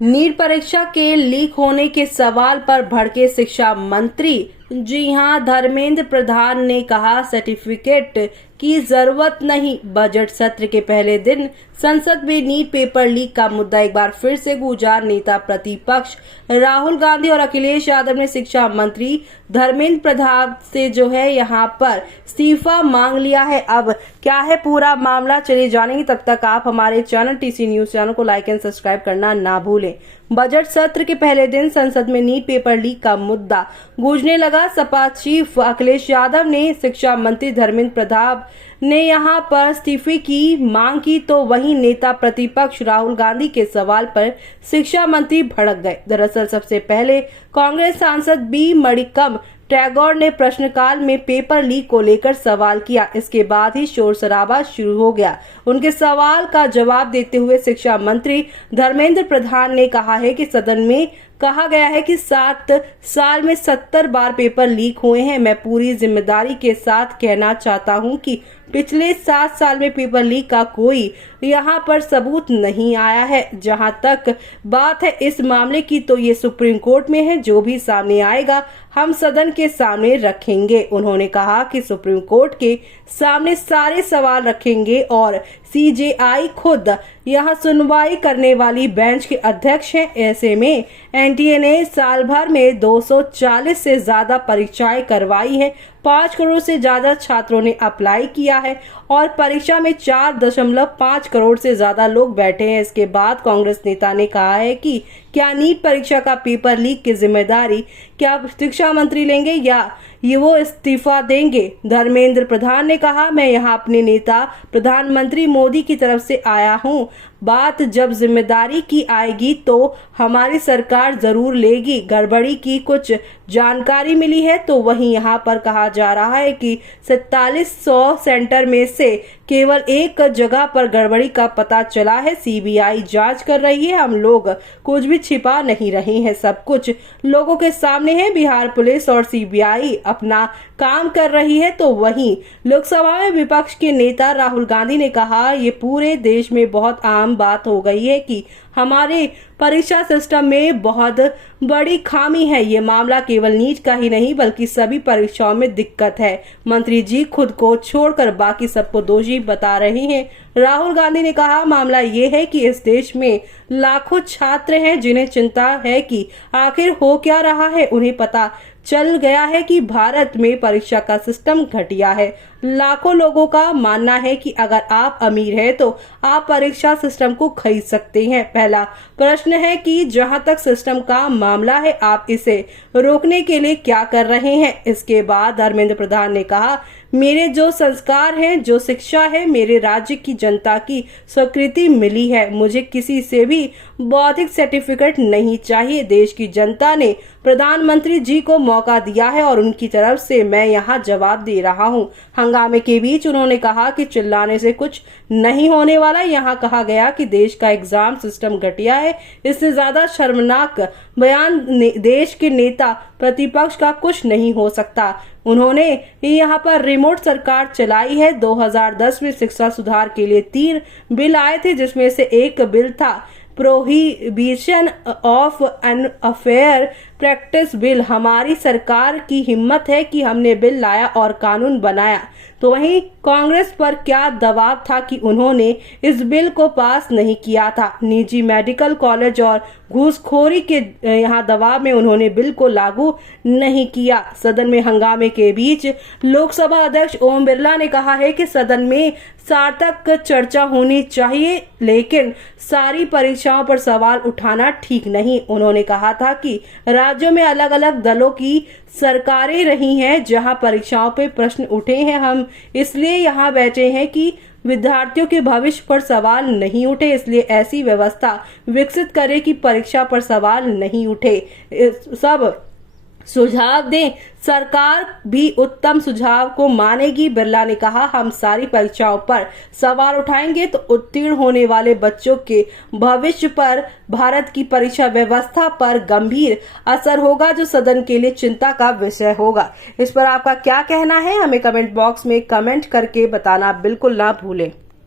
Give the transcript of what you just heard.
NEET परीक्षा के leak होने के सवाल पर भड़के शिक्षा मंत्री। जी हां, धर्मेंद्र प्रधान ने कहा सर्टिफिकेट की जरूरत नहीं। बजट सत्र के पहले दिन संसद में नीट पेपर लीक का मुद्दा एक बार फिर से गूंजा। नेता प्रतिपक्ष राहुल गांधी और अखिलेश यादव ने शिक्षा मंत्री धर्मेंद्र प्रधान से जो है यहाँ पर इस्तीफा मांग लिया है। अब क्या है पूरा मामला, चलिए जानेंगे। तब तक आप हमारे चैनल टीसी न्यूज चैनल को लाइक एंड सब्सक्राइब करना ना भूलें। बजट सत्र के पहले दिन संसद में नीट पेपर लीक का मुद्दा गूंजने लगा। सपा चीफ अखिलेश यादव ने शिक्षा मंत्री धर्मेंद्र प्रधान ने यहां पर इस्तीफे की मांग की, तो वहीं नेता प्रतिपक्ष राहुल गांधी के सवाल पर शिक्षा मंत्री भड़क गए। दरअसल सबसे पहले कांग्रेस सांसद बी मणिकम टैगोर ने प्रश्नकाल में पेपर लीक को लेकर सवाल किया। इसके बाद ही शोर शराबा शुरू हो गया। उनके सवाल का जवाब देते हुए शिक्षा मंत्री धर्मेंद्र प्रधान ने कहा है कि सदन में कहा गया है कि 7 साल में 70 बार पेपर लीक हुए हैं। मैं पूरी जिम्मेदारी के साथ कहना चाहता हूं कि पिछले 7 साल में पेपर लीक का कोई यहाँ पर सबूत नहीं आया है। जहां तक बात है इस मामले की, तो ये सुप्रीम कोर्ट में है। जो भी सामने आएगा हम सदन के सामने रखेंगे। उन्होंने कहा कि सुप्रीम कोर्ट के सामने सारे सवाल रखेंगे और सीजेआई खुद यहाँ सुनवाई करने वाली बेंच के अध्यक्ष हैं। ऐसे में एनटीए ने साल भर में 240 से ज्यादा परीक्षाएं करवाई हैं। 5 करोड़ से ज्यादा छात्रों ने अप्लाई किया है और परीक्षा में 4.5 करोड़ से ज्यादा लोग बैठे हैं। इसके बाद कांग्रेस नेता ने कहा है कि क्या नीट परीक्षा का पेपर लीक की जिम्मेदारी क्या शिक्षा मंत्री लेंगे या ये वो इस्तीफा देंगे। धर्मेंद्र प्रधान ने कहा, मैं यहाँ अपने नेता प्रधानमंत्री मोदी की तरफ से आया हूँ। बात जब जिम्मेदारी की आएगी तो हमारी सरकार जरूर लेगी। गड़बड़ी की कुछ जानकारी मिली है, तो वहीं यहाँ पर कहा जा रहा है कि 4700 सेंटर में से केवल एक जगह पर गड़बड़ी का पता चला है। सीबीआई जांच कर रही है। हम लोग कुछ भी छिपा नहीं रहे हैं, सब कुछ लोगों के सामने है। बिहार पुलिस और सीबीआई अपना काम कर रही है। तो वहीं लोकसभा में विपक्ष के नेता राहुल गांधी ने कहा, ये पूरे देश में बहुत आम बात हो गई है कि हमारे परीक्षा सिस्टम में बहुत बड़ी खामी है। ये मामला केवल नीट का ही नहीं बल्कि सभी परीक्षाओं में दिक्कत है। मंत्री जी खुद को छोड़कर बाकी सबको दोषी बता रहे हैं। राहुल गांधी ने कहा, मामला ये है कि इस देश में लाखों छात्र हैं जिन्हें चिंता है कि आखिर हो क्या रहा है। उन्हें पता चल गया है कि भारत में परीक्षा का सिस्टम घटिया है। लाखों लोगों का मानना है कि अगर आप अमीर हैं तो आप परीक्षा सिस्टम को खरीद सकते हैं। पहला प्रश्न है कि जहां तक सिस्टम का मामला है, आप इसे रोकने के लिए क्या कर रहे हैं। इसके बाद धर्मेंद्र प्रधान ने कहा, मेरे जो संस्कार हैं, जो शिक्षा है, मेरे राज्य की जनता की स्वीकृति मिली है। मुझे किसी से भी बौद्धिक सर्टिफिकेट नहीं चाहिए। देश की जनता ने प्रधानमंत्री जी को मौका दिया है और उनकी तरफ से मैं यहाँ जवाब दे रहा हूँ। हंगामे के बीच उन्होंने कहा कि चिल्लाने से कुछ नहीं होने वाला। यहाँ कहा गया कि देश का एग्जाम सिस्टम घटिया है। इससे ज्यादा शर्मनाक बयान देश के नेता प्रतिपक्ष का कुछ नहीं हो सकता। उन्होंने यहाँ पर रिमोट सरकार चलाई है। 2010 में शिक्षा सुधार के लिए 3 बिल आए थे, जिसमें से एक बिल था prohibition of unfair practice bill. हमारी सरकार की हिम्मत है कि हमने बिल लाया और कानून बनाया। तो वहीं कांग्रेस पर क्या दबाव था कि उन्होंने इस बिल को पास नहीं किया था। निजी मेडिकल कॉलेज और घूसखोरी के यहाँ दबाव में उन्होंने बिल को लागू नहीं किया। सदन में हंगामे के बीच लोकसभा अध्यक्ष ओम बिरला ने कहा है कि सदन में सार्थक चर्चा होनी चाहिए, लेकिन सारी परीक्षाओं पर सवाल उठाना ठीक नहीं। उन्होंने कहा था कि राज्यों में अलग अलग दलों की सरकारें रही हैं जहां परीक्षाओं पे प्रश्न उठे हैं। हम इसलिए यहाँ बैठे हैं कि विद्यार्थियों के भविष्य पर सवाल नहीं उठे, इसलिए ऐसी व्यवस्था विकसित करें कि परीक्षा पर सवाल नहीं उठे। सब सुझाव दें, सरकार भी उत्तम सुझाव को मानेगी। बिरला ने कहा, हम सारी परीक्षाओं पर सवाल उठाएंगे तो उत्तीर्ण होने वाले बच्चों के भविष्य पर, भारत की परीक्षा व्यवस्था पर गंभीर असर होगा, जो सदन के लिए चिंता का विषय होगा। इस पर आपका क्या कहना है, हमें कमेंट बॉक्स में कमेंट करके बताना बिल्कुल ना भूलें।